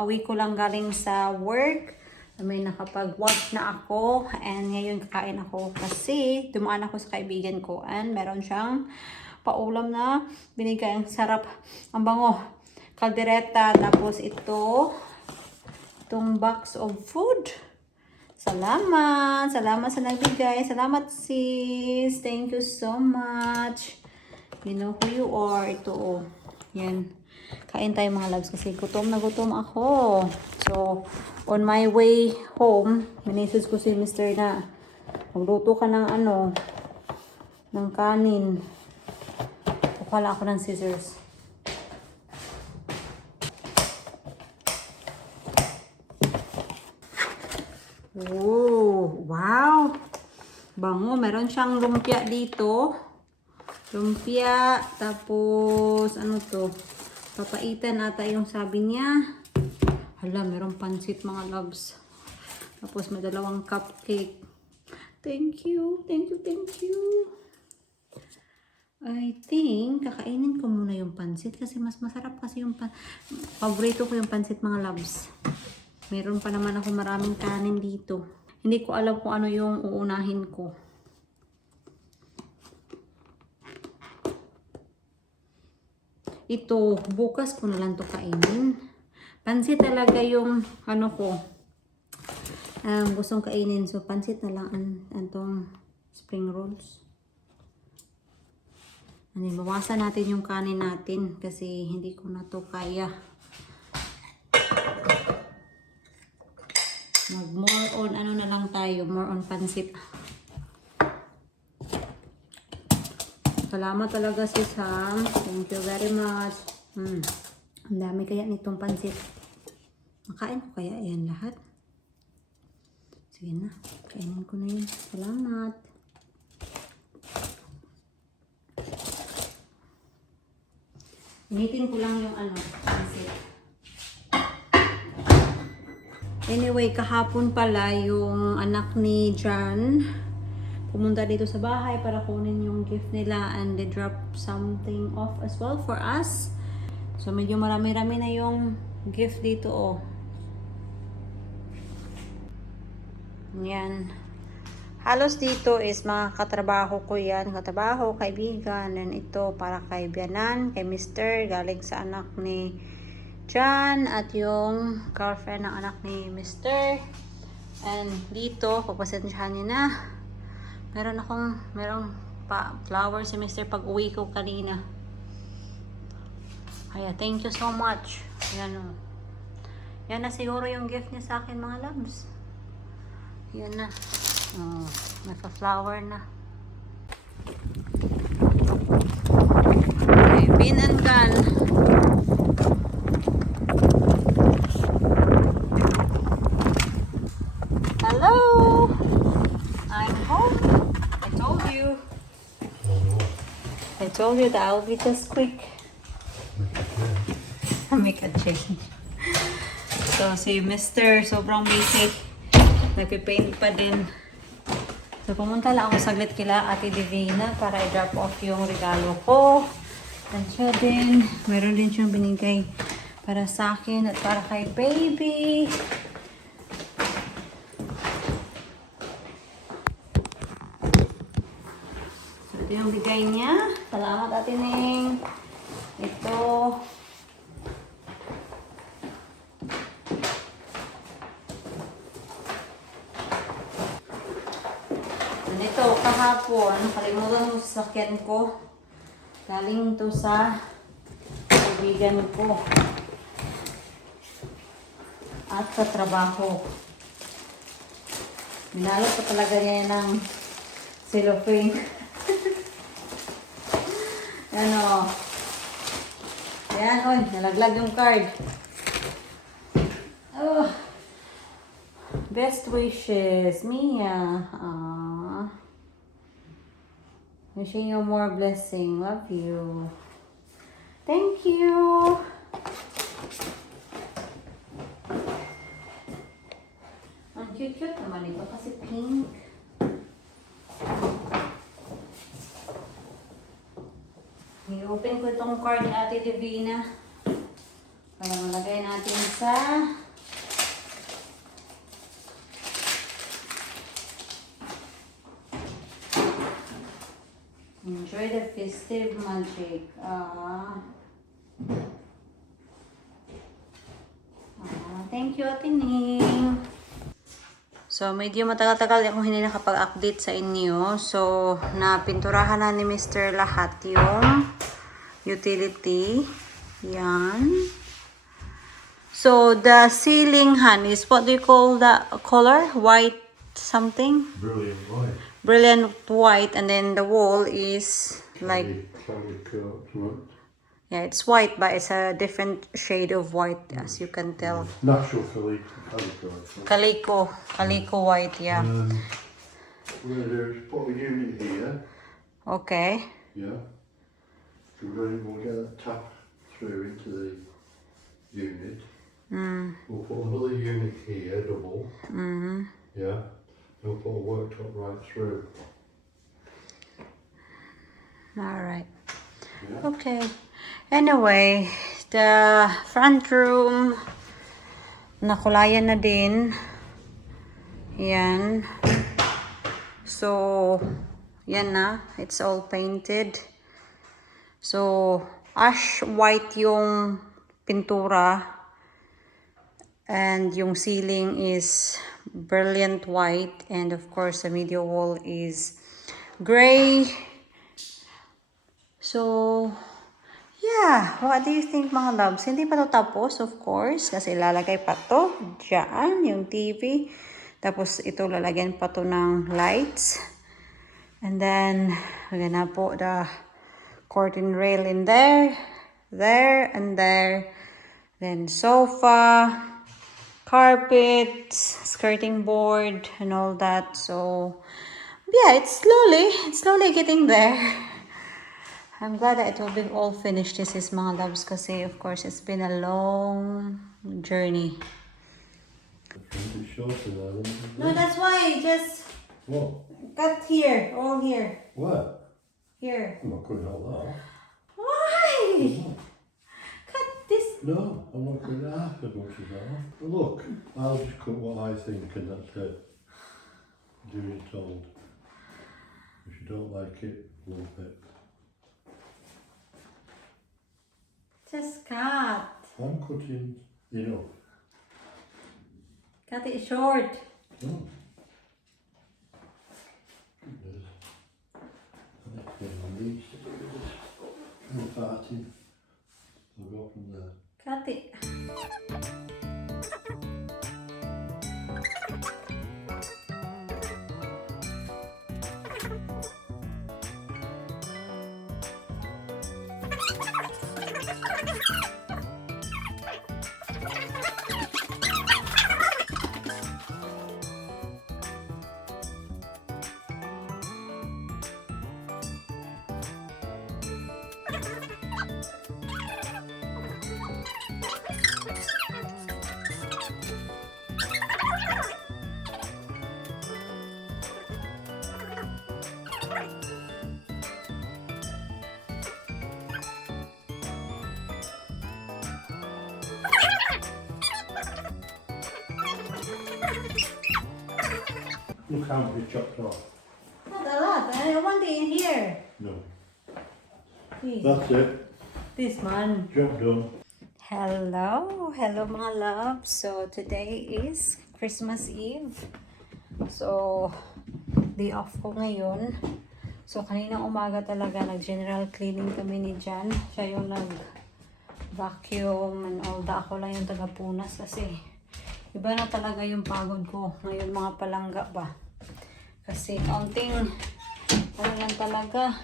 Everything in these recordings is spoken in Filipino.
Kakauwi ko lang galing sa work. May nakapag-watch na ako. And ngayon kakain ako kasi dumaan ako sa kaibigan ko. And meron siyang paulam na binigay. Ang sarap. Ang bango. Kaldereta. Tapos itong box of food. Salamat. Salamat sa nagbigay. Salamat sis. Thank you so much. You know who you are. Ito oh. Yan. Kain tayo mga loves kasi gutom na gutom ako. So, on my way home, minisus ko si Mr. na magluto ka ng ng kanin. Pala ako ng scissors. Oh, wow! Bango. Meron siyang lumpia dito. Lumpia. Tapos, ano to? Papaitan ata yung sabi niya. Hala, merong pansit mga loves. Tapos may dalawang cupcake. Thank you. Thank you, thank you. I think, kakainin ko muna yung pansit kasi mas masarap kasi yung paborito ko yung pansit mga loves. Meron pa naman ako maraming kanin dito. Hindi ko alam kung ano yung uunahin ko. Ito, bukas ko na lang to kainin. Pansit talaga yung gustong kainin. So, pansit na lang antong spring rolls. Bawasan natin yung kanin natin kasi hindi ko na to kaya. More on na lang tayo. More on pansit. Salamat talaga si Sam. Thank you very much. Ang dami kaya nitong pansit. Makain ko kaya yan lahat? Sige na. Kainin ko na yun. Salamat. Initin ko lang yung pansit. Anyway, kahapon pala yung anak ni John pumunta dito sa bahay para kunin yung gift nila and they drop something off as well for us. So medyo marami-rami na yung gift dito oh. Yan. Halos dito is mga katrabaho ko yan. Katrabaho, kaibigan. And ito para kay Bianan, kay Mr. Galing sa anak ni John at yung girlfriend ng anak ni Mr. And dito, pagpasensyahan niya na. Merong flower si Mr. pag uwi ko kanina. Kaya, thank you so much. Yan o. Yan na siguro yung gift niya sa akin mga loves. Yan na. Oh, naka-flower na. Okay, pin and gun. Hello! I'm home. I told you that I'll be just quick. Make a change. So, si Mr. sobrang busy. Nagpipaint pa din. So, pumunta lang ako saglit kila Ate Divina para i-drop off yung regalo ko. And siya din, meron din siyang binigay para sa akin at para kay baby. Ito yung bigay niya. Salamat Ate Ning. Ito. Ito, kahapon, nakalimutan yung sasakyan ko. Galing to sa kaibigan ko. At sa trabaho. Binalot pa talaga niya ng cellophane. Yan o. Ayan, oy, nalaglag yung card. Oh. Best wishes, Mia. Wishing you more blessing. Love you. Thank you. Ang cute-cute naman ito kasi pink. I-open ko itong card ni Ate Divina. Ay, Ayan, lagay natin sa enjoy the festive magic. Thank you, Ate Ning. So, medyo matagal-tagal akong hindi nakapag-update sa inyo. So, napinturahan na ni Mr. lahat yung utility. Yan. So, the ceiling, Han, is what do you call the color? White something? Brilliant white. Brilliant white. And then the wall is like... Yeah, it's white, but it's a different shade of white, as you can tell. Natural calico. Calico white, yeah. We're going to do is put a unit here. Okay. Yeah. We'll get that tap through into the unit. We'll put another unit here, double. Yeah. We'll put a worktop right through. Alright. Yeah. Okay. Anyway, the front room, nakulayan na din. Yan. So, yan na. It's all painted. So, ash white yung pintura. And yung ceiling is brilliant white. And of course, the media wall is gray. So, yeah, what do you think mga loves? Hindi pa to tapos, of course, kasi ilalagay pa to dyan, yung TV. Tapos ito lalagyan pa to ng lights. And then, we're gonna put the curtain rail in there, and there. Then sofa, carpet, skirting board, and all that. So, yeah, it's slowly getting there. I'm glad that it will be all finished. This is mga loves kasi of course it's been a long journey. It's shorter now, isn't it? No, that's why just What? cut here, all here, Where? here. I'm not cutting all that. Why? Cut this. No, I'm not cutting half as much as that. But look, I'll just cut what I think and that's it. Do as told. If you don't like it, lump it. Just cut. I'm cutting enough. Cut it short. No. Goodness. I think on these to do with this. No parting. I'll go from there. Cut it. Look how much it's chopped off. Not a lot. I want it in here. No. Please. That's it. This one. Job done. Hello mga loves. So today is Christmas Eve. So day off ko ngayon. So kanina umaga talaga nag-general cleaning kami ni Jan. Siya yung nag-vacuum and all that. Ako lang yung taga-punas kasi iba na talaga yung pagod ko ngayon mga palangga ba. Kasi counting ano lang talaga.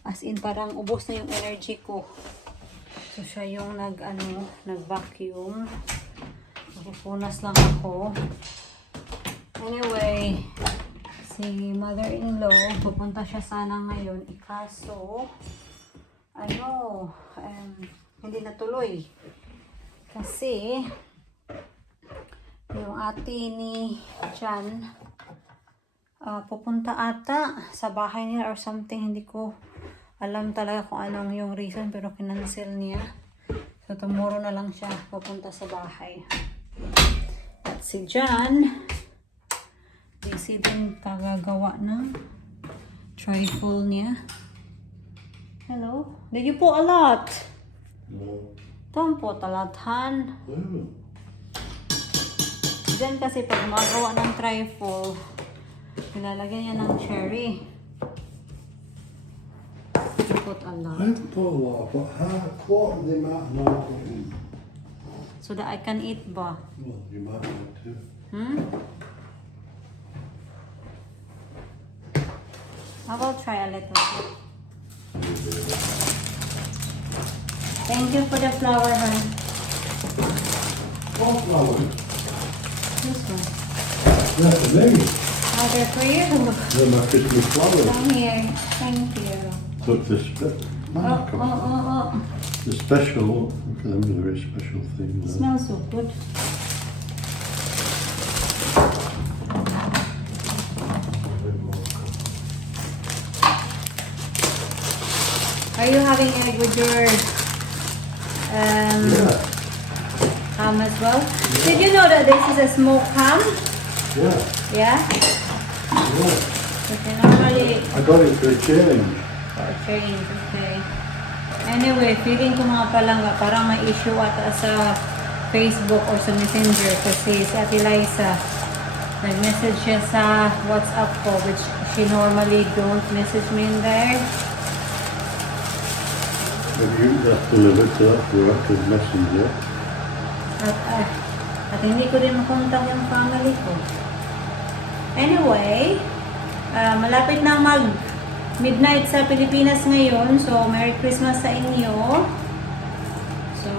As in parang ubos na yung energy ko. So siya yung nag-vacuum. Pupunas lang ako. Anyway, si mother-in-law, pupunta siya sana ngayon. Ikaso, hindi natuloy. Kasi, yung ate ni Chan, pupunta ata sa bahay nila or something. Hindi ko alam talaga kung anong yung reason, pero kinancel niya. So, tomorrow na lang siya papunta sa bahay. At si John, busy din kagagawa ng trifle niya. Hello? Did you put a lot? No. Don't put a lot, Han. Oh. Diyan kasi pag magawa ng trifle, nilalagyan niya ng cherry. You put a lot. I haven't put a lot, but half, quarter of the amount of I put in. So that I can eat ba? Well, you might want to. Hmm? I will try a little bit. Thank you for the flower, Han. Oh, flower. This one. That's for me. Oh, they're for you. They're my Christmas flowers. Come here. Thank you. Look, Oh. the special, look at them, they're very special things. It smells so good. Are you having egg with your Yeah, ham as well? Did you know that this is a smoked ham? yeah, Yeah? yeah. But you normally I got it for a change. for change, okay. Anyway, feeling ko mga palangga, parang may issue ata sa Facebook or sa Messenger kasi si Ate Liza nag-message siya sa WhatsApp ko, which she normally don't message me in there. Have you that delivered to that director's messenger? At hindi ko din makontak yung family ko. Anyway, malapit na midnight sa Pilipinas ngayon. So, Merry Christmas sa inyo. So,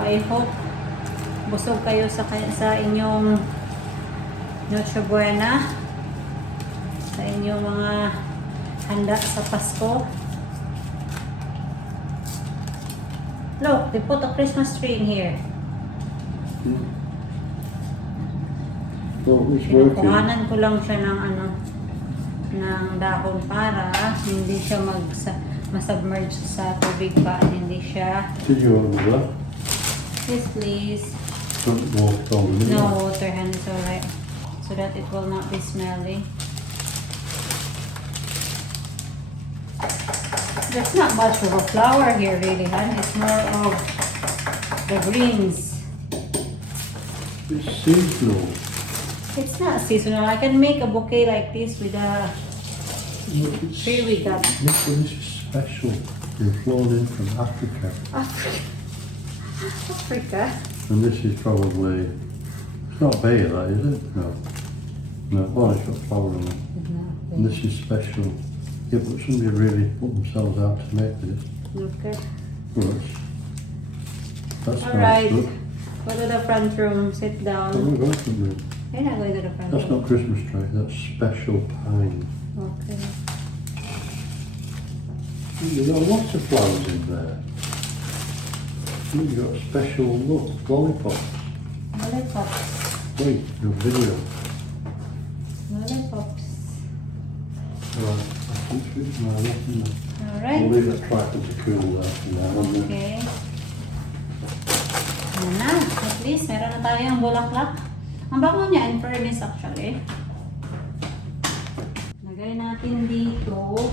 I hope busog kayo sa inyong Noche Buena. Sa inyong mga handa sa Pasko. Look, they put a Christmas tree in here. Well, it's working. Kinukuhanan ko lang siya ng ng dahon para hindi siya masubmerge sa tubig pa at hindi siya. Did you order that? Yes, please. Don't walk on it. No water, Han, it's alright. So that it will not be smelly. There's not much of a flower here really, Han. It's more of the greens. It's seasonal. It's not seasonal. I can make a bouquet like this with a Look, it's, tree we got. look, this is special. They're flown in from Africa. Africa. And this is probably, it's not bay, that is it? No. No, well, it's got flower on it. And this is special. Yeah, but somebody really put themselves out to make this. Okay. Well, that's Alright. nice. Look. Go to the front room. Sit Oh, down. we're going from there. You're not going to the front That's room. not Christmas tree, that's special pine. Okay. You've got lots of flowers in there. You've got special, look, lollipops. Lollipops. Wait, your video. Lollipops. Right, I think it's my lesson. We'll Alright. leave it trifle to cool down now. Okay. Yan na. At least, meron na tayong bulaklak. Ang bango niya, in fairness actually. Lagay natin dito.